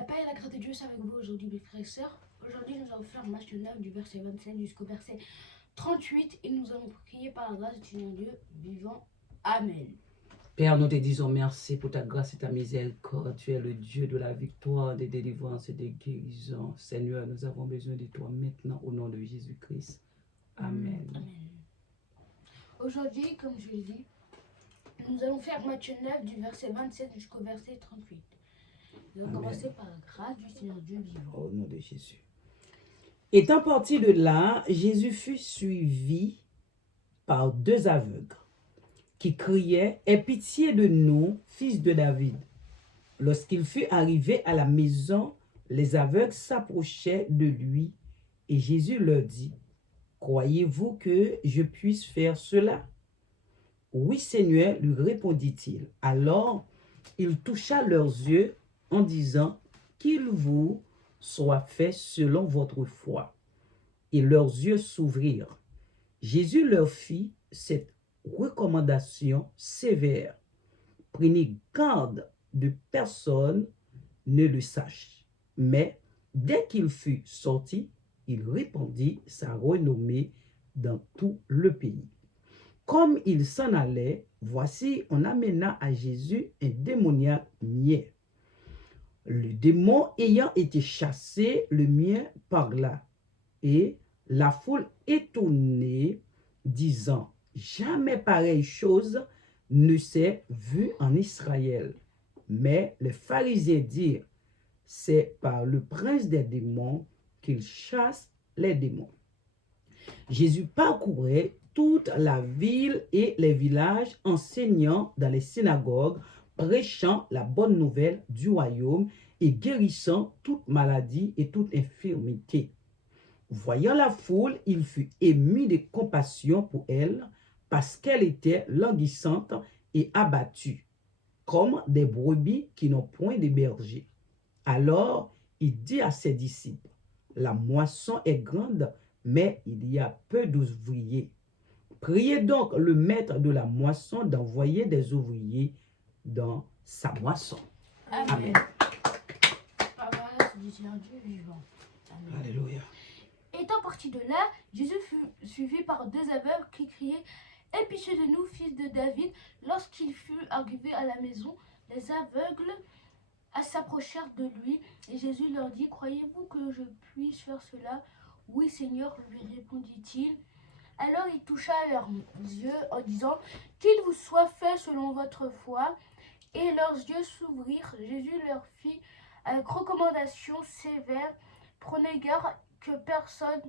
la paix et la grâce de Dieu, c'est avec vous aujourd'hui, mes frères et sœurs. Aujourd'hui, nous allons faire match de 9 du verset 27 jusqu'au verset 38 et nous allons prier par la grâce du Seigneur Dieu vivant. Amen. Père, nous te disons merci pour ta grâce et ta miséricorde. Tu es le Dieu de la victoire, des délivrances et des guérisons. Seigneur, nous avons besoin de toi maintenant au nom de Jésus-Christ. Amen. Amen. Aujourd'hui, comme je l'ai dit, nous allons faire Matthieu 9 du verset 27 jusqu'au verset 38. Nous allons commencer par la grâce du Seigneur Dieu vivant. Au nom de Jésus. Étant parti de là, Jésus fut suivi par deux aveugles qui criaient « Aie pitié de nous, fils de David ». Lorsqu'il fut arrivé à la maison, les aveugles s'approchaient de lui et Jésus leur dit « Croyez-vous que je puisse faire cela ?» « Oui, Seigneur, lui répondit-il. Alors, il toucha leurs yeux en disant « Qu'il vous soit fait selon votre foi. » Et leurs yeux s'ouvrirent. Jésus leur fit cette recommandation sévère. Prenez garde de personne ne le sache. Mais dès qu'il fut sorti, il répandit sa renommée dans tout le pays. Comme il s'en allait, voici, on amena à Jésus un démoniaque muet. Le démon ayant été chassé, le muet parla. Et la foule étonnée, disant, jamais pareille chose ne s'est vue en Israël. Mais les pharisiens dirent, c'est par le prince des démons qu'il chasse les démons. Jésus parcourait toute la ville et les villages, enseignant dans les synagogues, prêchant la bonne nouvelle du royaume et guérissant toute maladie et toute infirmité. Voyant la foule, il fut ému de compassion pour elle, parce qu'elle était languissante et abattue, comme des brebis qui n'ont point de berger. Alors, il dit à ses disciples, « La moisson est grande, mais il y a peu d'ouvriers. Priez donc le maître de la moisson d'envoyer des ouvriers dans sa moisson. » Amen. Par la grâce du Seigneur Dieu vivant. Amen. Alléluia. Étant parti de là, Jésus fut suivi par deux aveugles qui criaient « Aie pitié de nous, fils de David !» Lorsqu'il fut arrivé à la maison, les aveugles s'approchèrent de lui et Jésus leur dit « Croyez-vous que je puisse faire cela ?»« Oui, Seigneur, lui répondit-il. Alors il toucha leurs yeux en disant « Qu'il vous soit fait selon votre foi !» Et leurs yeux s'ouvrirent. Jésus leur fit avec recommandation sévère « Prenez garde que personne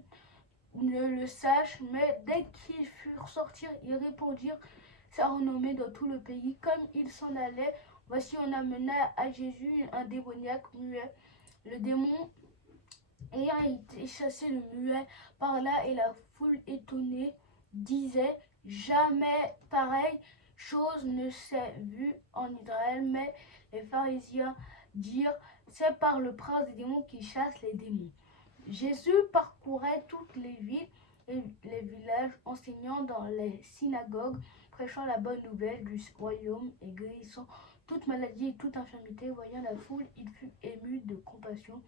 ne le sache. » Mais dès qu'ils furent sortis, ils répandirent sa renommée dans tout le pays. Comme ils s'en allaient, voici on amena à Jésus un démoniaque muet. Le démon ayant été chassé, le muet parla et la foule étonnée disait « Jamais pareille chose ne s'est vue en Israël. » Mais les pharisiens dirent « C'est par le prince des démons qui chasse les démons. » Jésus parcourait toutes les villes et les villages, enseignant dans les synagogues, prêchant la bonne nouvelle du royaume et guérissant toute maladie et toute infirmité. Voyant la foule, il fut ému de compassion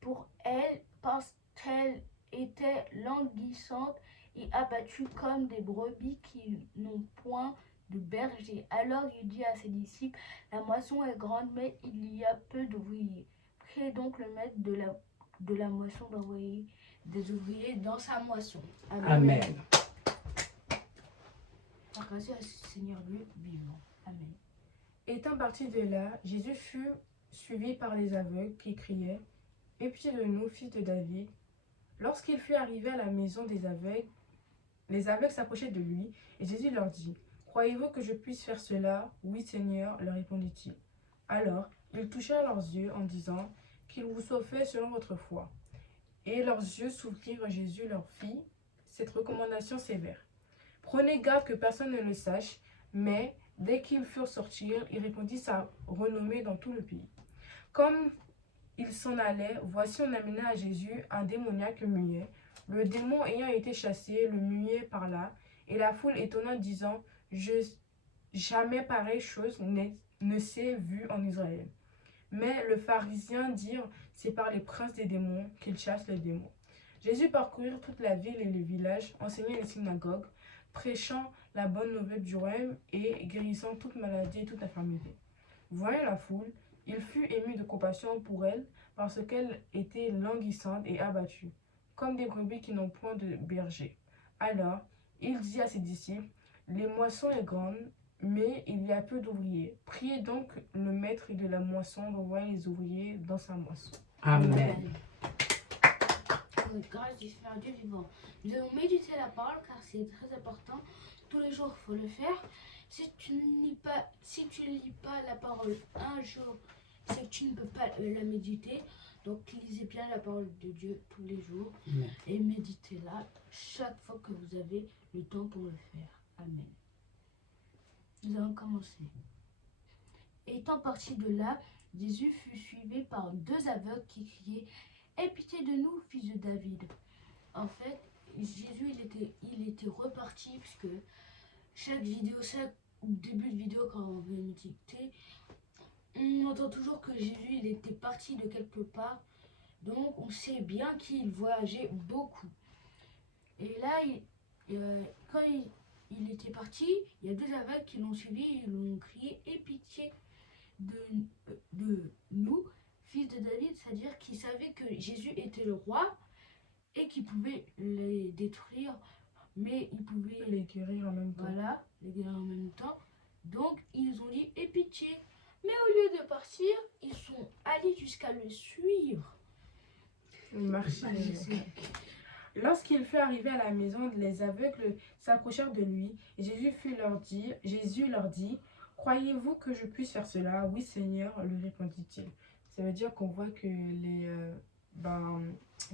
pour elle, parce qu'elle était languissante et abattue comme des brebis qui n'ont point de berger. Alors il dit à ses disciples, la moisson est grande, mais il y a peu d'ouvriers. Priez donc le maître de la moisson d'envoyer des ouvriers dans sa moisson. Amen. Amen. Grâce à Seigneur Dieu vivant. Amen. Étant parti de là, Jésus fut suivi par les aveugles qui criaient « Aie pitié de nous, fils de David !» Lorsqu'il fut arrivé à la maison des aveugles, les aveugles s'approchaient de lui, et Jésus leur dit « Croyez-vous que je puisse faire cela ?»« Oui, Seigneur, leur répondit-il. Alors, il toucha leurs yeux en disant « Qu'il vous soit fait selon votre foi. » Et leurs yeux s'ouvrirent. Jésus leur fit cette recommandation sévère. Prenez garde que personne ne le sache, mais dès qu'ils furent sortis, il répandit sa renommée dans tout le pays. Comme il s'en allait, voici on amena à Jésus un démoniaque muet. Le démon ayant été chassé, le muet parla, et la foule étonnant disant « Jamais pareille chose ne s'est vue en Israël. » Mais les pharisiens dirent, c'est par les princes des démons qu'ils chassent les démons. Jésus parcourut toute la ville et les villages, enseignant les synagogues, prêchant la bonne nouvelle du royaume et guérissant toute maladie et toute infirmité. Voyant la foule, il fut ému de compassion pour elle, parce qu'elle était languissante et abattue, comme des brebis qui n'ont point de berger. Alors, il dit à ses disciples, les moissons est grande, mais il y a peu d'ouvriers. Priez donc le maître de la moisson d'envoyer les ouvriers dans sa moisson. Amen. Grâce du Seigneur Dieu vivant. Nous allons méditer la parole car c'est très important. Tous les jours, il faut le faire. Si tu ne lis pas la parole un jour, c'est que tu ne peux pas la méditer. Donc, lisez bien la parole de Dieu tous les jours Amen. et méditez-la chaque fois que vous avez le temps pour le faire. Amen. Nous allons commencer. Étant parti de là, Jésus fut suivi par 2 aveugles qui criaient « Aie pitié de nous, fils de David !» En fait, Jésus, il était reparti puisque chaque début de vidéo, quand on veut méditer, on entend toujours que Jésus, il était parti de quelque part. Donc, on sait bien qu'il voyageait beaucoup. Et là, quand il était parti, il y a 2 aveugles qui l'ont suivi, ils l'ont crié « Aie pitié de nous, fils de David », c'est-à-dire qu'ils savaient que Jésus était le roi et qu'il pouvait les détruire, mais il pouvait Les guérir en même temps. voilà, les guérir en même temps. Donc ils ont dit « Aie pitié ». Mais au lieu de partir, ils sont allés jusqu'à le suivre. Merci. Lorsqu'il fut arrivé à la maison, les aveugles s'approchèrent de lui. Et Jésus leur dit, croyez-vous que je puisse faire cela? Oui, Seigneur, lui répondit-il. Ça veut dire qu'on voit que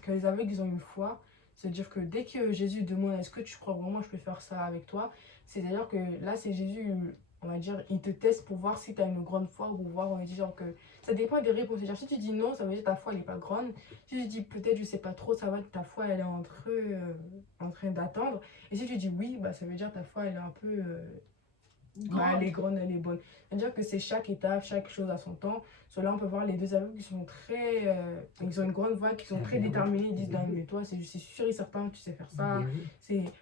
que les aveugles, ils ont une foi. C'est-à-dire que dès que Jésus demande, est-ce que tu crois vraiment que je peux faire ça avec toi? C'est-à-dire que là, c'est Jésus, on va dire, il te teste pour voir si tu as une grande foi ou pour voir, on va dire que ça dépend des réponses. C'est-à-dire, si tu dis non, ça veut dire que ta foi, elle n'est pas grande. Si tu dis peut-être, je sais pas trop, ça va être ta foi, elle est en train d'attendre. Et si tu dis oui, bah, ça veut dire que ta foi, elle est un peu... elle est grande, elle est bonne. C'est-à-dire que c'est chaque étape, chaque chose à son temps. Sur là, on peut voir les 2 aveugles qui sont très... ils ont une grande voix, qui sont très déterminés. Ils disent, non, mais toi, c'est sûr et certain que tu sais faire ça.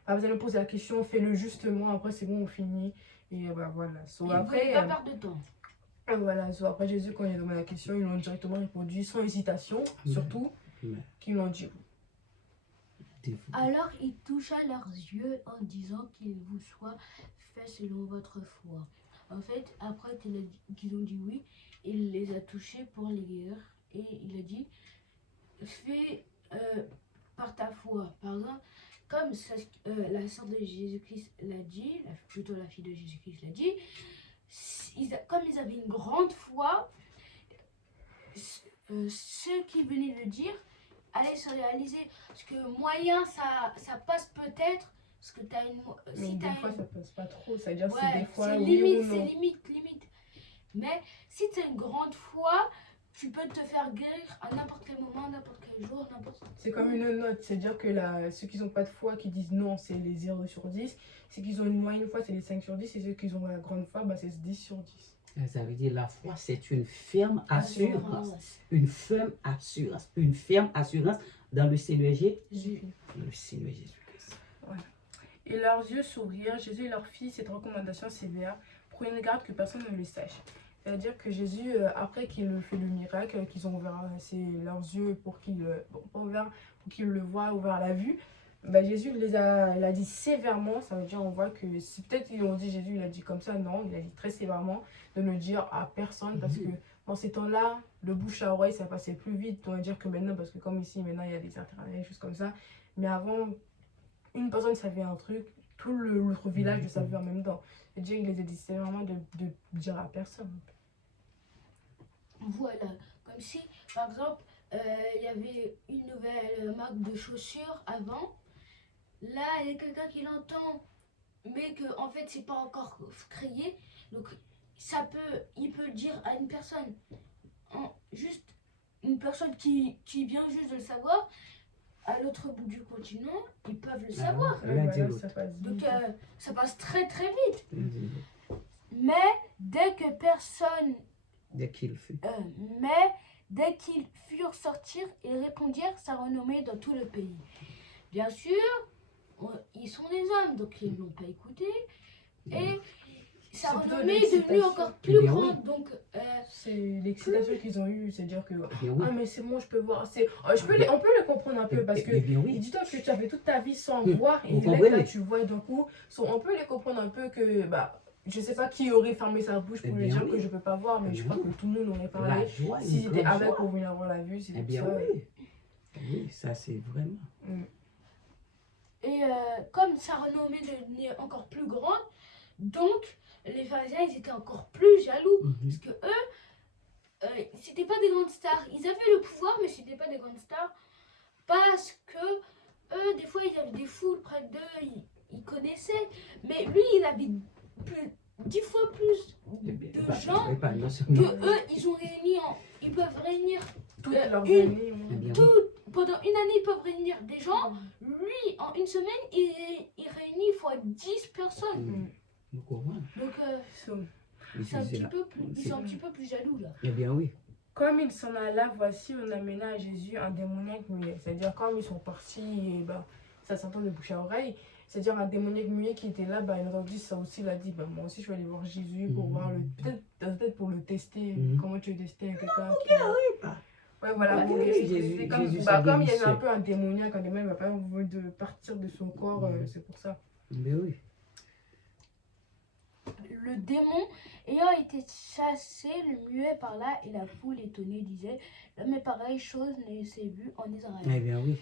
Pas besoin de me poser la question, fais-le justement. Après, c'est bon, on finit. Et bah, voilà. Après, pas perdre de temps. Voilà. Après, Jésus, quand il a demandé la question, ils l'ont directement répondu sans hésitation, surtout, qu'ils l'ont dit. Alors il toucha leurs yeux en disant qu'il vous soit fait selon votre foi. En fait, après qu'ils ont dit oui, il les a touchés pour les guérir. Et il a dit, fais par ta foi. Par exemple, comme la sœur de Jésus-Christ l'a dit, plutôt la fille de Jésus-Christ l'a dit, comme ils avaient une grande foi, ceux qui venaient le dire, allez se réaliser. Parce que moyen, ça passe peut-être. Parce que t'as une. Mais Si des t'as fois, une... ça passe pas trop. C'est-à-dire, Ouais, c'est des fois c'est oui limite, ou non. c'est limite. Mais si tu as une grande foi, tu peux te faire guérir à n'importe quel moment, n'importe quel jour, n'importe. C'est comme une note. C'est-à-dire que ceux qui n'ont pas de foi, qui disent non, c'est les 0 sur 10. Ceux qui ont une moyenne foi, c'est les 5 sur 10. Et ceux qui ont la grande foi, bah, c'est 10 sur 10. Ça veut dire la foi, c'est une ferme assurance. Une ferme assurance dans le Seigneur Jésus. Le Seigneur Jésus-Christ. Voilà. Et leurs yeux s'ouvrirent. Jésus leur fit cette recommandation sévère. Prenez garde que personne ne le sache. C'est-à-dire que Jésus, après qu'il fait le miracle, qu'ils ont ouvert leurs yeux pour qu'ils le voient, ouvert la vue, bah, Jésus il a dit sévèrement. Ça veut dire, on voit que si peut-être qu'ils ont dit Jésus, il a dit comme ça, non, il a dit très sévèrement de ne dire à personne, parce que dans ces temps-là, le bouche à oreille, ça passait plus vite. On va dire que maintenant, parce que comme ici, maintenant, il y a des internet, des choses comme ça. Mais avant, une personne savait un truc, tout l'autre village le savait en même temps. C'est-à-dire qu'il les a dit sévèrement de dire à personne. Voilà, comme si, par exemple, il y avait une nouvelle marque de chaussures avant. Là, il y a quelqu'un qui l'entend, mais que en fait, c'est pas encore créé. Donc, il peut le dire à une personne, juste une personne qui vient juste de le savoir, à l'autre bout du continent, ils peuvent le savoir. Donc, ça passe très très vite. Mais dès que personne Dès qu'il fut. Mais dès qu'ils furent sortir, ils répandirent sa renommée dans tout le pays. Bien sûr, ils sont des hommes, donc ils ne l'ont pas écouté. Et sa C'est plutôt renommée est devenue l'excitation. encore Eh plus bien, grande. oui. Donc, C'est l'excitation qu'ils ont eue, c'est-à-dire que Eh bien, oui. ah mais c'est bon, je peux voir. On peut les comprendre un peu parce que Eh bien, et oui. dis-toi que tu as fait toute ta vie sans Hmm. voir et Vous là, comprenez? tu vois et d'un coup, on peut les comprendre un peu que bah je sais pas qui aurait fermé sa bouche pour Eh lui bien, dire oui. que je peux pas voir, mais Eh je bien, crois que oui. tout le monde aurait La parlé. joie, S'ils une étaient grande avec joie. pour venir avoir la vue, c'est Eh pour bien, ça. oui. Oui, ça c'est vraiment. et comme sa renommée devenait encore plus grande, donc les pharisiens ils étaient encore plus jaloux. Mhm. Parce que eux, c'était pas des grandes stars. Ils avaient le pouvoir, mais c'était pas des grandes stars. Parce que eux, des fois, ils avaient des foules près d'eux, ils connaissaient. Mais lui, il avait 10 fois plus Eh bien, de pas- gens pas- non que seulement. eux, ils peuvent réunir Toutes leurs une- années. Eh ouais. bien, oui. pendant une année, ils peuvent réunir des gens. Lui, en une semaine, il réunit fois 10 personnes. Mhm. Nous comprenons. Donc, So, Et c'est un c'est petit là. peu plus, ils sont un petit peu plus jaloux là. Eh bien, oui. Comme il s'en alla, voici, on amena à Jésus un démoniaque muet. C'est-à-dire, comme ils sont partis, et bah, ça s'entend de bouche à oreille. C'est-à-dire, un démoniaque muet qui était là, bah, il a entendu ça aussi, il a dit, bah, moi aussi, je vais aller voir Jésus pour Mhm. voir le. Peut-être pour le tester. Mhm. Comment tu veux tester quelqu'un qui. bah. Ouais, voilà, Ouais, pour oui, guérir. Jésus- Comme, Jésus, bah, c'est comme il y avait guérisseur. un peu un démoniaque, un démoniaque, il va pas envie de partir de son corps, Mhm. c'est pour ça. Eh bien, oui. Le démon ayant été chassé, le muet par là et la foule étonnée disait jamais pareille chose ne s'est vue en Israël. Eh bien, oui.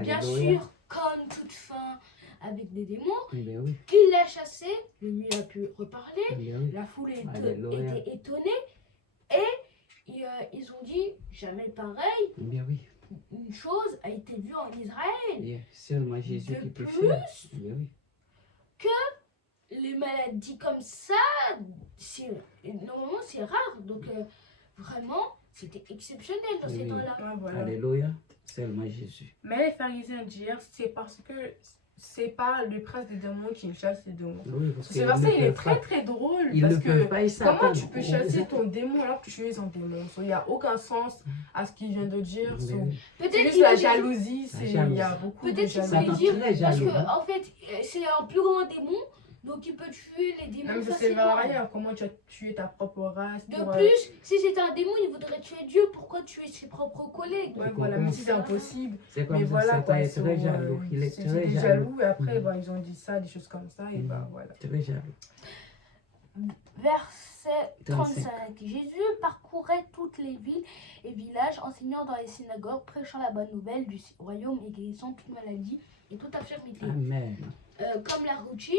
Bien Alléluia. sûr, comme toute fin avec des démons, Eh bien, oui. il l'a chassé, le muet a pu reparler, Eh bien, oui. la foule Alléluia. était étonnée et ils ont dit jamais pareil, Eh bien, oui. une chose a été vue en Israël. Bien, seulement Jésus De qui peut plus, faire. Eh bien, oui. les maladies comme ça, normalement c'est rare. Donc vraiment, c'était exceptionnel dans ces Oui. temps-là. Ouais, voilà. Alléluia. Seulement Jésus. Mais les pharisiens dirent, c'est parce que c'est pas le prince des démons qui chasse les démons. Oui, parce Ce qu'ils verset, ne il est peuvent très pas. très drôle Ils parce ne que peuvent pas. Ils comment s'attendent. tu peux chasser ton démon alors que tu es un démon? Il n'y a aucun sens à ce qu'il vient de dire. Eh bien, oui. C'est Peut-être juste qu'il la voulait dire- jalousie, il y a beaucoup de peut-être qu'il jalousie. voulait dire Très parce que jaloux, hein. en fait c'est un plus grand démon, donc il peut tuer les démons Même ça c'est facilement. rien, comment tu as tué ta propre race De pour, plus, si c'était un démon, il voudrait tuer Dieu. Pourquoi tuer ses propres collègues? ouais, voilà, même si c'est impossible. C'est comme Mais ça, voilà, Satan quoi, est très jaloux. Il est c'est très des jaloux. jaloux et après Mhm. bah, ils ont dit ça, des choses comme ça et bah voilà. Très jaloux. Verset 35. 35. Jésus parcourait toutes les villes et villages, enseignant dans les synagogues, prêchant la bonne nouvelle du royaume et guérissant toute maladie et toute infirmité. Amen. Comme la routine,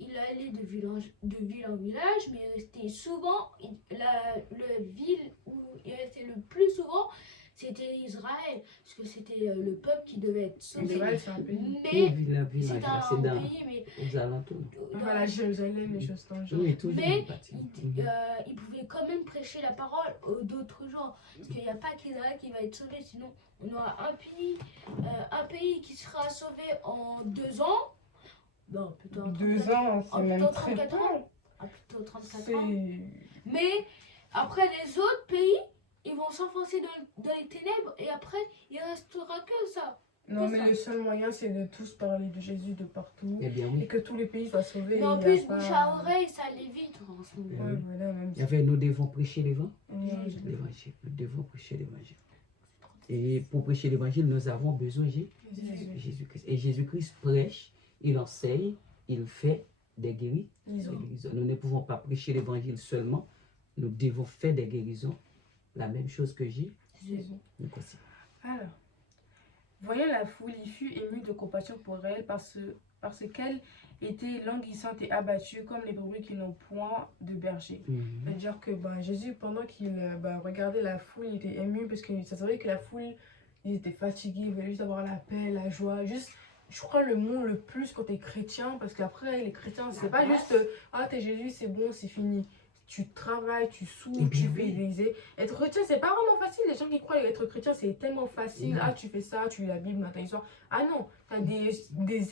il allait de ville en village, mais il restait souvent, le ville où il restait le plus souvent, c'était Israël, parce que c'était le peuple qui devait être sauvé. Israël c'est un pays. Et Mais village, c'est là, un c'est dans, pays, mais aux alentours. Voilà, Jérusalem, les choses dans le genre. Oui, toujours. Mais une partie. il pouvait quand même prêcher la parole aux d'autres gens. Parce qu'il n'y a pas qu'Israël qui va être sauvé, sinon on aura un pays qui sera sauvé en 2 ans. Non, plutôt en 2 34 ans, c'est même plutôt très 34 peu. ans. Plutôt 34 C'est... ans. Mais après les autres pays, ils vont s'enfoncer dans les ténèbres et après il restera que ça. Non, C'est mais ça. le seul moyen, c'est de tous parler de Jésus de partout. Eh bien, Et oui. que tous les pays soient sauvés. Mais en il y a plus, pas- bouche à oreille, ça allait vite en ce moment. Ouais, voilà, même Il y avait, nous devons prêcher l'évangile. si- L'évangile. Nous devons prêcher l'évangile. Et pour prêcher l'évangile, nous avons besoin de Jésus. Jésus-Christ. Et Jésus-Christ prêche, il enseigne, il fait des Ils ont. guérisons. Nous ne pouvons pas prêcher l'évangile seulement. Nous devons faire des guérisons. La même chose que Jésus. Jésus. Nous aussi. Alors, voyant la foule, il fut ému de compassion pour elle parce qu'elle était languissante et abattue comme les brebis qui n'ont point de berger. Mhm. C'est-à-dire que Jésus, pendant qu'il regardait la foule, il était ému parce que ça savait que la foule, ils étaient fatigués, ils voulaient juste avoir la paix, la joie, juste, je crois le mot le plus quand t'es chrétien, parce qu'après les chrétiens, c'est pas juste ah t'es Jésus, c'est bon, c'est fini. Tu travailles, tu Eh souffres, tu bien, fais oui. des... Être chrétien, c'est pas vraiment facile. Les gens qui croient être chrétien, c'est tellement facile. Oui. Ah, tu fais ça, tu lis la Bible matin et soir. Ah non, t'as des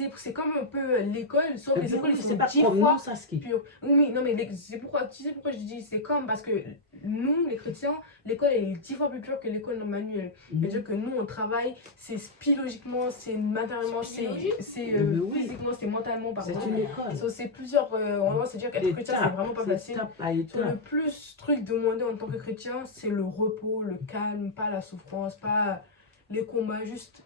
épreuves. C'est comme un peu l'école, sauf Eh les bien, écoles, oui, ils c'est sont pas 10 comme fois nous, ça ce qui. pur. Oui, non, mais c'est pourquoi, tu sais pourquoi je dis c'est comme parce que nous, les chrétiens, l'école est 10 fois plus pure que l'école manuelle. C'est-à-dire que nous, on travaille, c'est biologiquement, c'est matériellement, c'est Oui. physiquement, c'est mentalement, C'est pardon. une école. So, c'est plusieurs endroits, c'est-à-dire qu'être chrétien, c'est vraiment pas facile. Étape à So, le étape. plus truc demandé en tant que chrétien, c'est le repos, le calme, pas la souffrance, pas les combats, juste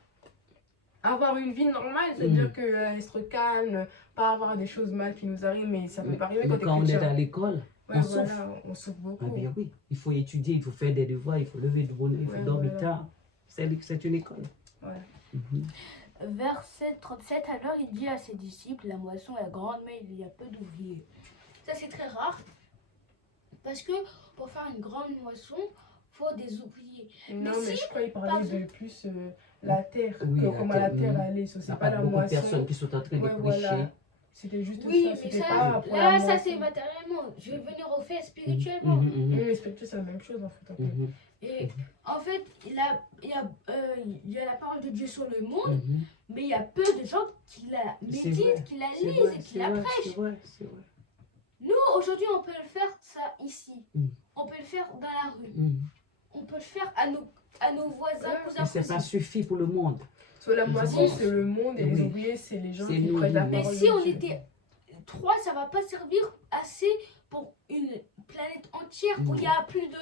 avoir une vie normale, c'est-à-dire que être calme, pas avoir des choses mal qui nous arrivent, mais ça peut pas arriver Mais quand quand on t'es est chrétien. à l'école, Ouais, on voilà, souffre. on souffre Ah beaucoup. bien oui, il faut étudier, il faut faire des devoirs, il faut lever de bonne heure, il faut Ouais, dormir voilà. tard. C'est une école. Voilà. Verset 37, alors il dit à ses disciples, la moisson est grande, mais il y a peu d'ouvriers. Ça c'est très rare, parce que pour faire une grande moisson, il faut des ouvriers. Non, Mais mais si, je crois qu'il par parlait de exemple- plus la terre, Oui, que la comment terre, la terre allait, so, Il n'y c'est a pas la beaucoup de moisson. personnes qui sont en train de Ouais, prêcher. voilà. C'était juste Oui, ça, mais c'était ça, pas pour la là, ça moisson. c'est matériellement. Je vais venir au fait spirituellement. Oui, mais spirituel, c'est la même chose en fait. Un peu. Et en fait, il y a la parole de Dieu sur le monde, mais il y a peu de gens qui la C'est méditent, vrai, qui la C'est lisent vrai, et qui c'est la vrai, prêchent. c'est vrai, c'est vrai. Nous, aujourd'hui, on peut le faire ça ici. Mm. On peut le faire dans la rue. Mhm. On peut le faire à nos voisins, Ouais, cousins, Mais c'est pas cousines. suffit pour le monde. So, la Ils moisson, avancent. c'est le monde et les Oui. ouvriers, c'est les gens C'est qui nous, prêchent la nous. Mais parole si de on Dieu. était 3, ça va pas servir assez pour une planète entière où il y a plus de...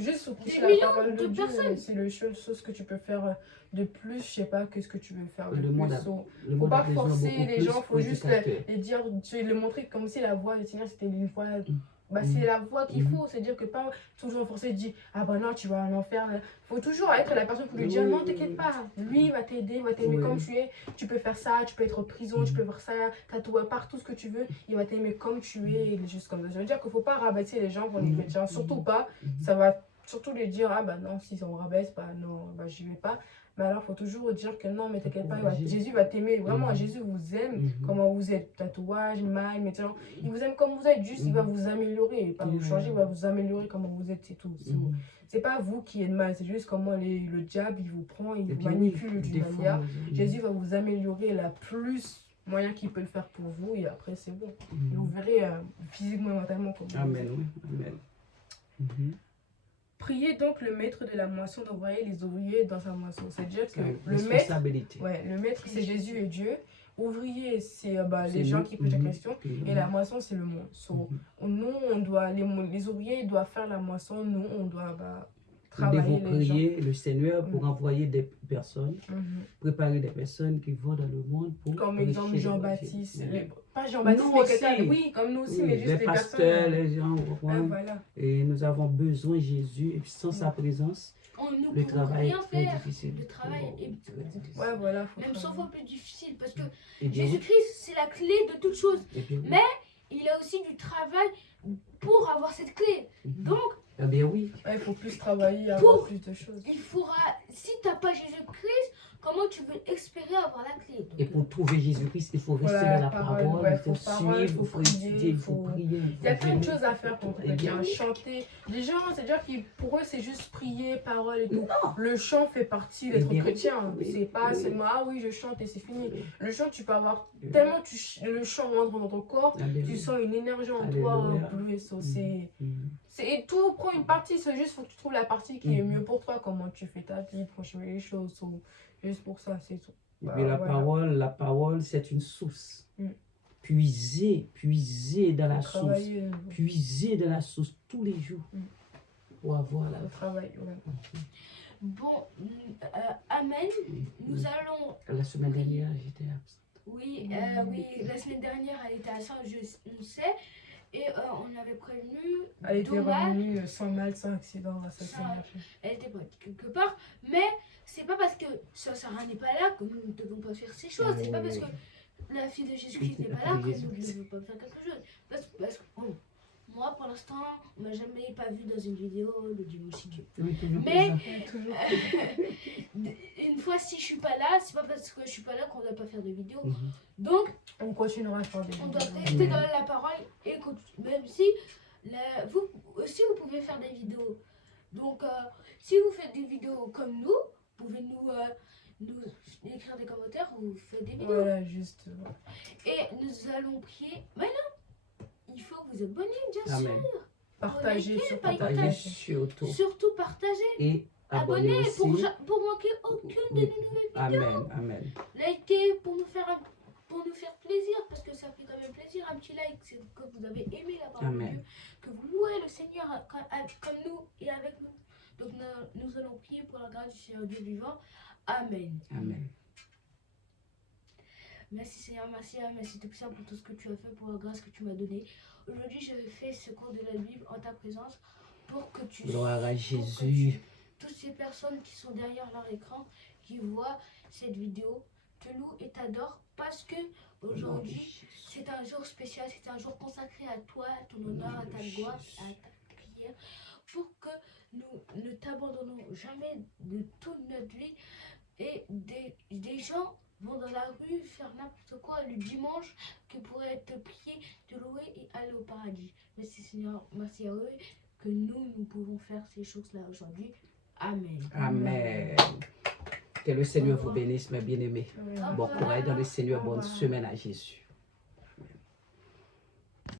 Juste pour prêcher Des la millions parole de de Dieu, personnes. c'est le seule chose que tu peux faire de plus. Je sais pas qu'est-ce que tu veux faire de Le plus. monde a- So, Le faut monde pas a besoin forcer beaucoup les plus gens, faut juste prédicateurs. les dire, tu le montrer comme si la voix du Seigneur c'était une voix. Bah, Mm. c'est la voix qu'il Mm. faut, c'est-à-dire que pas toujours forcer, dire ah bah non, tu vas en enfer. Faut toujours être la personne pour lui dire Oui, non, oui, t'inquiète oui. pas, lui il va t'aider, il va t'aimer Oui. comme tu es. Tu peux faire ça, tu peux être en prison, tu Mm. peux faire ça, tatouer partout ce que tu veux, il va t'aimer comme tu es, et juste comme ça. Ça veut dire qu'il faut pas rabaisser les gens pour les Mm. chrétiens, surtout pas. Mm. Ça va surtout lui dire ah bah non, si on rabaisse, bah non, bah j'y vais pas. Mais alors faut toujours dire que non, mais t'inquiète pas, Jésus va t'aimer. Vraiment, Mhm. Jésus vous aime, Mhm. comment vous êtes, tatouage, maille, maintenant, il vous aime comme vous êtes, juste il va vous améliorer, pas vous changer, il va vous améliorer comment vous êtes, c'est tout. Mhm. C'est pas vous qui êtes mal, c'est juste comment le diable il vous prend, il Et vous puis oui, manipule d'une des fois, manière. mhm. Jésus va vous améliorer la plus moyen qu'il peut le faire pour vous et après c'est bon. Et vous Mhm. verrez physiquement et mentalement comment vous Amen, êtes. oui. Amen. Mhm. Priez donc le maître de la moisson d'envoyer les ouvriers dans sa moisson. C'est-à-dire que C'est le maître, responsabilité. ouais, le maître c'est Jésus et Dieu. Ouvrier c'est C'est les gens nous. qui prêchent la Mhm. question. Mhm. Et la moisson c'est le monde. So, Mhm. nous on doit, les ouvriers doivent faire la moisson, nous on doit Nous devons travailler les gens. prier le Seigneur pour envoyer des personnes, Mhm. préparer des personnes qui vont dans le monde pour Comme prêcher exemple l'évangile. Jean-Baptiste. Pas Jean-Baptiste, Nous mais aussi. quelqu'un. Oui, comme nous aussi, Oui, mais juste les les pasteurs, personnes. les gens, Ouais, ouais. voilà. Et nous avons besoin de Jésus. Et puis sans sa présence, On ne le peut travail rien est très faire. difficile. Le travail est très difficile. Ouais, voilà. Faut même 100 travailler. fois plus difficile parce que Eh bien, oui. Jésus-Christ, c'est la clé de toute chose. Eh bien, oui. Mais il a aussi du travail pour avoir cette clé. Mhm. Donc, Eh bien oui. Ouais, il faut plus travailler, avoir plus de choses. il faudra, si tu n'as pas Jésus-Christ, comment tu veux espérer avoir la clé? Donc, Et pour trouver Jésus-Christ, il faut rester Voilà, dans la parole, parole, ouais, il faut faut parole, suivre, faut il faut prier, étudier, il faut faut- prier. Il y a plein de choses à faire pour Eh bien, chrétiens. oui. Chanter. Les gens, c'est-à-dire que pour eux, c'est juste prier, parole et tout. Non. Le chant fait partie Eh d'être bien, chrétien. oui. C'est pas Oui. seulement ah oui, je chante et c'est fini. Oui. Le chant, tu peux avoir Oui. tellement le chant rentre dans ton corps, Eh bien, tu oui. sens une énergie en toi. Alléluia. Bleu, so, Mhm. Mhm. et tout prend une partie, c'est juste faut que tu trouves la partie qui est Mhm. mieux pour toi, comment tu fais ta vie, pour changer les choses. So, juste pour ça, c'est tout. Et Bah, puis voilà. la parole, c'est une source. Mm. Puiser dans la source. Travailler, Puiser dans la source tous les jours Mm. pour avoir la au travail. Ouais. bon, Amen. Nous allons. La semaine dernière, j'étais absent. Oui, oui, la semaine dernière, elle était à Saint, on sait. Et on avait prévenu. Elle était dommage, revenue sans mal, sans accident grâce à Ça- Seigneur. elle était bonne quelque part. Mais c'est pas parce que Sarah n'est pas là que nous ne devons pas faire ces choses. C'est pas parce que la fille de Jésus-Christ n'est pas là que nous ne devons pas faire quelque chose. Parce que bon, moi, pour l'instant, on m'a jamais pas vu dans une vidéo le dimanche Dieu. Oui, toujours Mais- présent. Toujours. Une fois, si je suis pas là, c'est pas parce que je suis pas là qu'on doit pas faire de vidéo. Mhm. Donc, On continuera à faire des on doit vidéos. rester dans la parole et même si vous aussi vous pouvez faire des vidéos. Donc, si vous faites des vidéos comme nous, vous pouvez nous écrire des commentaires ou vous faites des vidéos. Voilà, juste. Et nous allons prier. Mais non, il faut vous abonner, bien Amen. sûr. Partagez, likez, surtout Partagez partagez. surtout. surtout partagez. Et abonnez Abonnez aussi. pour manquer aucune de Oui. nos nouvelles vidéos. Amen. Amen. Likez pour nous faire plaisir, parce que ça fait quand même plaisir. Un petit like, c'est que vous avez aimé la parole de Amen. Dieu, que vous louez le Seigneur comme nous et avec nous. Donc nous allons prier pour la grâce du Seigneur Dieu vivant. Amen. Amen. Merci Seigneur, merci Tout-Puissant pour tout ce que tu as fait, pour la grâce que tu m'as donnée. Aujourd'hui, je fais ce cours de la Bible en ta présence pour que tu... Gloire à pour que Jésus. toutes ces personnes qui sont derrière leur écran, qui voient cette vidéo, te louent et t'adorent parce que aujourd'hui, c'est un jour spécial, c'est un jour consacré à toi, à ton honneur, à ta gloire, à ta prière, pour que nous ne t'abandonnons jamais de toute notre vie. Et des gens vont dans la rue faire n'importe quoi le dimanche qui pourraient te prier, te louer et aller au paradis. Merci Seigneur, merci à eux que nous pouvons faire ces choses-là aujourd'hui. Amen. Amen. Que le Seigneur vous bénisse, mes bien-aimés. Amen. Bon courage dans le Seigneur. Au Bonne revoir. semaine à Jésus.